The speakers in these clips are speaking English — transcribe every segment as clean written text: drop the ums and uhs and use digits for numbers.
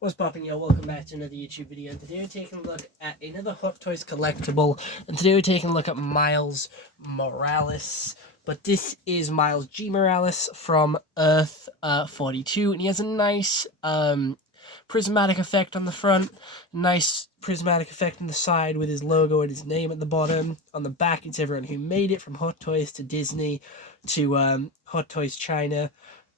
What's poppin', yo? Welcome back to another YouTube video. And today we're taking a look at another Hot Toys collectible. And today we're taking a look at Miles Moralis. But this is Miles G. Moralis from Earth 42. And he has a nice prismatic effect on the front. Nice prismatic effect on the side with his logo and his name at the bottom. On the back, it's everyone who made it, from Hot Toys to Disney to Hot Toys China.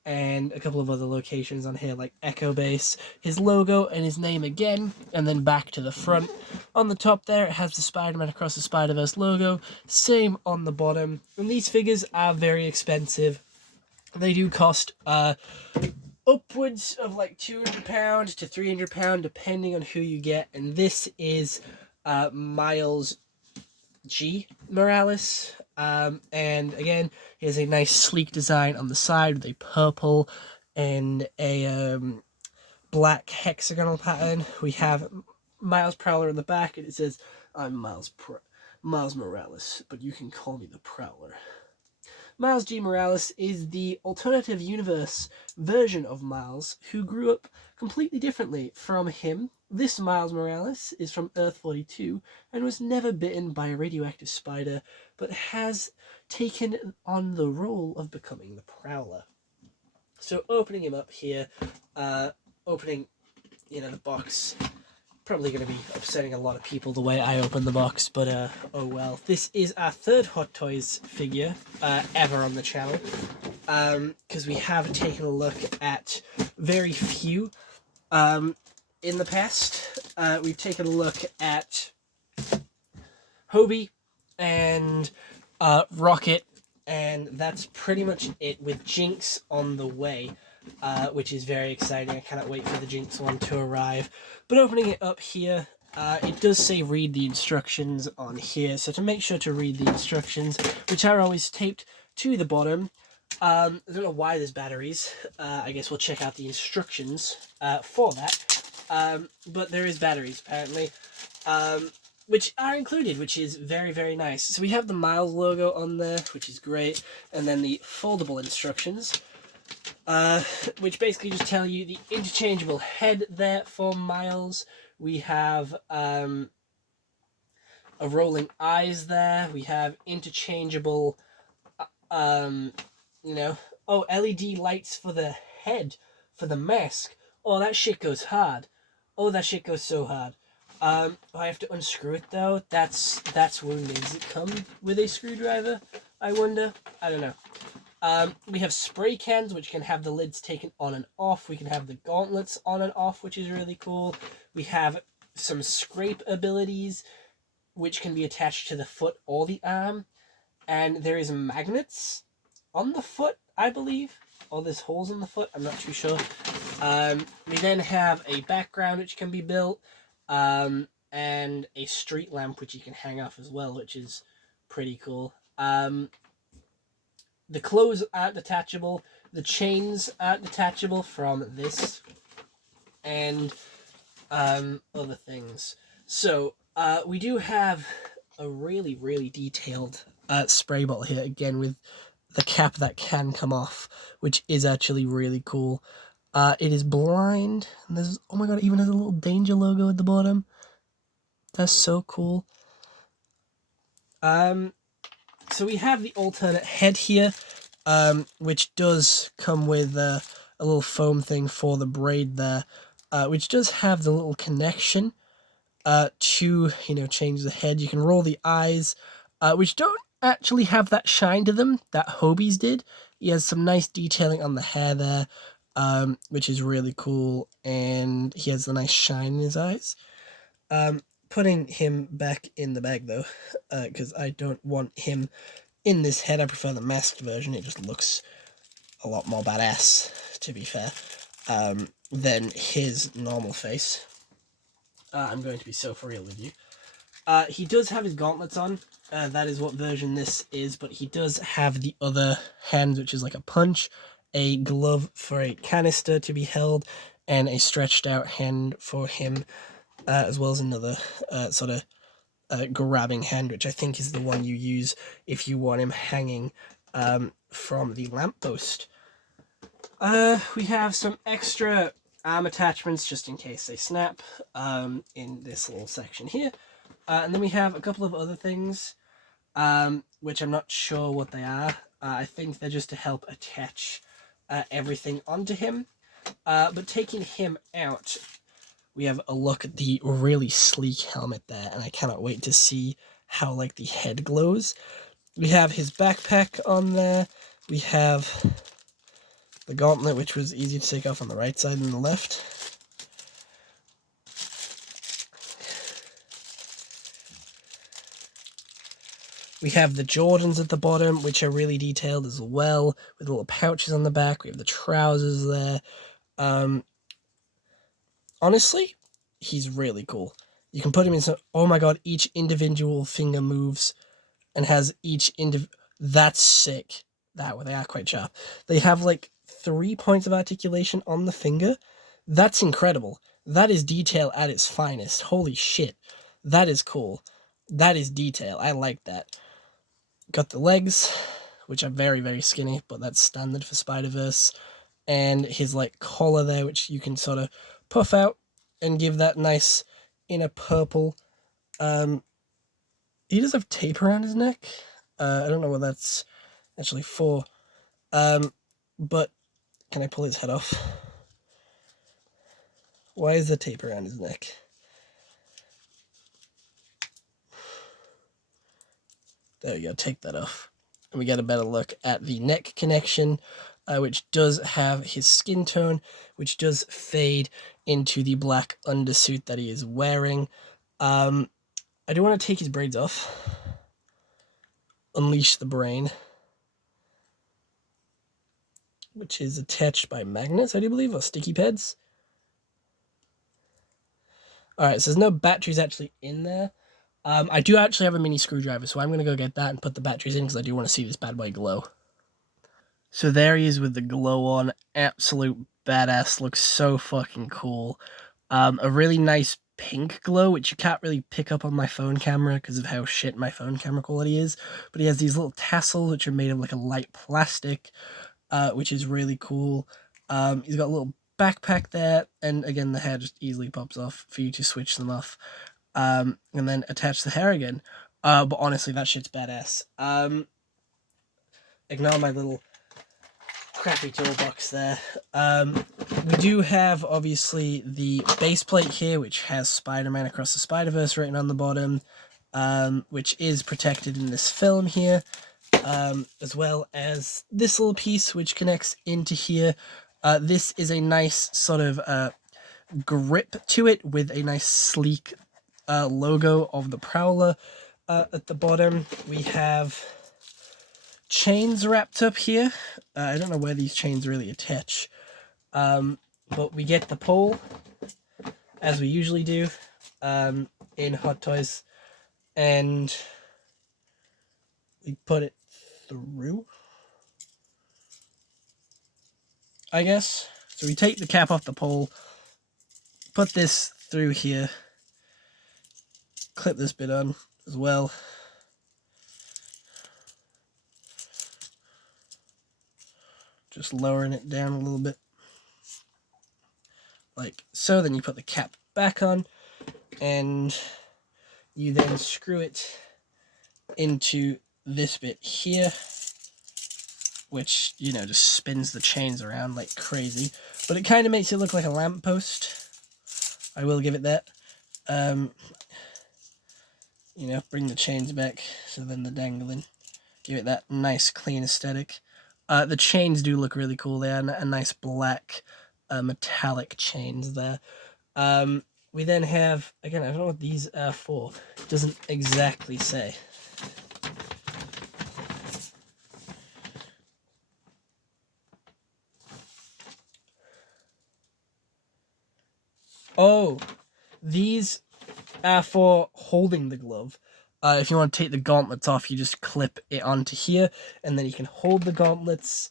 And a couple of other locations on here like Echo Base, his logo and his name again, and then back to the front. On the top there, it has the Spider-Man Across the Spider-Verse logo, same on the bottom. And these figures are very expensive. They do cost upwards of like £200 to £300 depending on who you get. And this is Miles G. Moralis. And again, he has a nice sleek design on the side with a purple and a black hexagonal pattern. We have Miles Prowler in the back, and it says, "I'm Miles Moralis, but you can call me the Prowler." Miles G. Moralis is the alternative universe version of Miles, who grew up completely differently from him. This Miles Moralis is from Earth 42 and was never bitten by a radioactive spider, but has taken on the role of becoming the Prowler. So opening him up here, opening, the box, probably going to be upsetting a lot of people the way I open the box, but oh well. This is our third Hot Toys figure ever on the channel, because we have taken a look at very few in the past. We've taken a look at Hobie and Rocket, and that's pretty much it, with Jinx on the way. Which is very exciting. I cannot wait for the Jinx one to arrive. But opening it up here, it does say read the instructions on here. So to make sure to read the instructions, which are always taped to the bottom. I don't know why there's batteries. I guess we'll check out the instructions for that. But there is batteries, apparently. Which are included, which is very, very nice. So we have the Miles logo on there, which is great. And then the foldable instructions. Which basically just tell you the interchangeable head there for Miles. We have a rolling eyes there. We have interchangeable, LED lights for the head, for the mask. Oh, that shit goes hard. Oh, that shit goes so hard. I have to unscrew it though. That's wounding. Does it come with a screwdriver? I wonder. I don't know. We have spray cans, which can have the lids taken on and off. We can have the gauntlets on and off, which is really cool. We have some scrape abilities, which can be attached to the foot or the arm. And there is magnets on the foot, I believe. Or there's holes in the foot, I'm not too sure. We then have a background, which can be built. And a street lamp, which you can hang off as well, which is pretty cool. The clothes aren't detachable. The chains aren't detachable from this. And other things. So we do have a really, really detailed spray bottle here. Again, with the cap that can come off, which is actually really cool. It is blind. And there's, oh my god, it even has a little danger logo at the bottom. That's so cool. So we have the alternate head here, which does come with a little foam thing for the braid there, which does have the little connection to, change the head. You can roll the eyes, which don't actually have that shine to them that Hobie's did. He has some nice detailing on the hair there, which is really cool, and he has a nice shine in his eyes. Putting him back in the bag though, because I don't want him in this head. I prefer the masked version. It just looks a lot more badass, to be fair, than his normal face. I'm going to be so for real with you. He does have his gauntlets on. That is what version this is, but he does have the other hand, which is like a punch, a glove for a canister to be held, and a stretched out hand for him, as well as another sort of grabbing hand, which I think is the one you use if you want him hanging from the lamppost. We have some extra arm attachments just in case they snap in this little section here. And then we have a couple of other things, which I'm not sure what they are. I think they're just to help attach everything onto him. But taking him out, we have a look at the really sleek helmet there, and I cannot wait to see how like the head glows. We have his backpack on there. We have the gauntlet, which was easy to take off on the right side and the left. We have the Jordans at the bottom, which are really detailed as well, with little pouches on the back. We have the trousers there. Honestly, he's really cool. You can put him in some... Oh my god, each individual finger moves and has each... That's sick. They are quite sharp. They have like 3 points of articulation on the finger. That's incredible. That is detail at its finest. Holy shit. That is cool. That is detail. I like that. Got the legs, which are very, very skinny, but that's standard for Spider-Verse. And his like collar there, which you can sort of puff out and give that nice inner purple. He does have tape around his neck. I don't know what that's actually for. But can I pull his head off? Why is the tape around his neck? There we go, take that off. And we get a better look at the neck connection, which does have his skin tone, which does fade into the black undersuit that he is wearing. I do want to take his braids off. Unleash the brain, which is attached by magnets, I do believe, or sticky pads. Alright, so there's no batteries actually in there. I do actually have a mini screwdriver, so I'm going to go get that and put the batteries in because I do want to see this bad boy glow. So there he is with the glow on. Absolute badass. Looks so fucking cool. A really nice pink glow, which you can't really pick up on my phone camera because of how shit my phone camera quality is. But he has these little tassels, which are made of like a light plastic, which is really cool. He's got a little backpack there, and again, the hair just easily pops off for you to switch them off. And then attach the hair again. But honestly, that shit's badass. Ignore my little crappy toolbox there. We do have, obviously, the base plate here, which has Spider-Man Across the Spider-Verse written on the bottom, which is protected in this film here, as well as this little piece, which connects into here. This is a nice sort of grip to it with a nice sleek logo of the Prowler at the bottom. We have chains wrapped up here. I don't know where these chains really attach, but we get the pole as we usually do in Hot Toys, and we put it through, I guess. So we take the cap off the pole, put this through here, clip this bit on as well. Just lowering it down a little bit, like so. Then you put the cap back on, and you then screw it into this bit here, which, you know, just spins the chains around like crazy. But it kind of makes it look like a lamppost. I will give it that. You know, bring the chains back, so then the dangling. Give it that nice, clean aesthetic. The chains do look really cool. They are a nice black, metallic chains there. We then have, again, I don't know what these are for. It doesn't exactly say. Oh, these are for holding the glove. If you want to take the gauntlets off, you just clip it onto here, and then you can hold the gauntlets.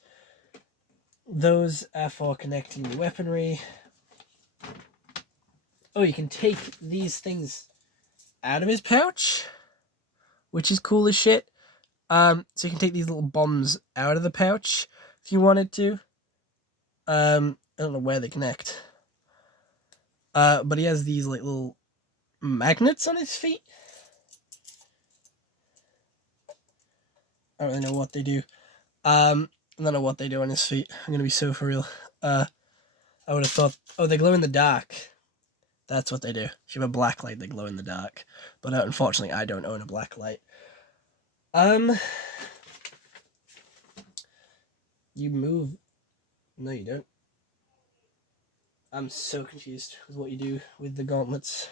Those are for connecting the weaponry. Oh, you can take these things out of his pouch, which is cool as shit. So you can take these little bombs out of the pouch if you wanted to. I don't know where they connect. But he has these like little magnets on his feet. I don't really know what they do. I don't know what they do on his feet. I'm gonna be so for real. I would have thought, oh, they glow in the dark. That's what they do. If you have a black light, they glow in the dark. But unfortunately, I don't own a black light. You move. No, you don't. I'm so confused with what you do with the gauntlets.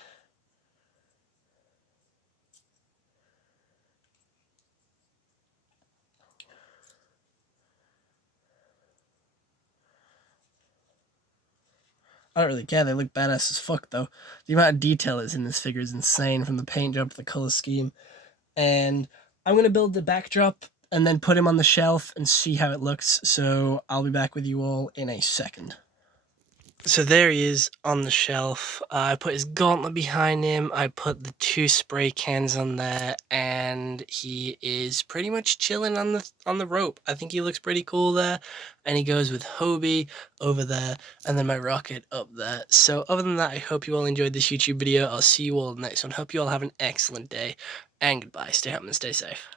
I don't really care. They look badass as fuck, though. The amount of detail that's in this figure is insane, from the paint job to the color scheme. And I'm going to build the backdrop and then put him on the shelf and see how it looks. So I'll be back with you all in a second. So there he is on the shelf. I put his gauntlet behind him. I put the 2 spray cans on there, and he is pretty much chilling on the rope. I think he looks pretty cool there, and he goes with Hobie over there, and then my rocket up there. So other than that, I hope you all enjoyed this YouTube video. I'll see you all in the next one. Hope you all have an excellent day, and goodbye. Stay home and stay safe.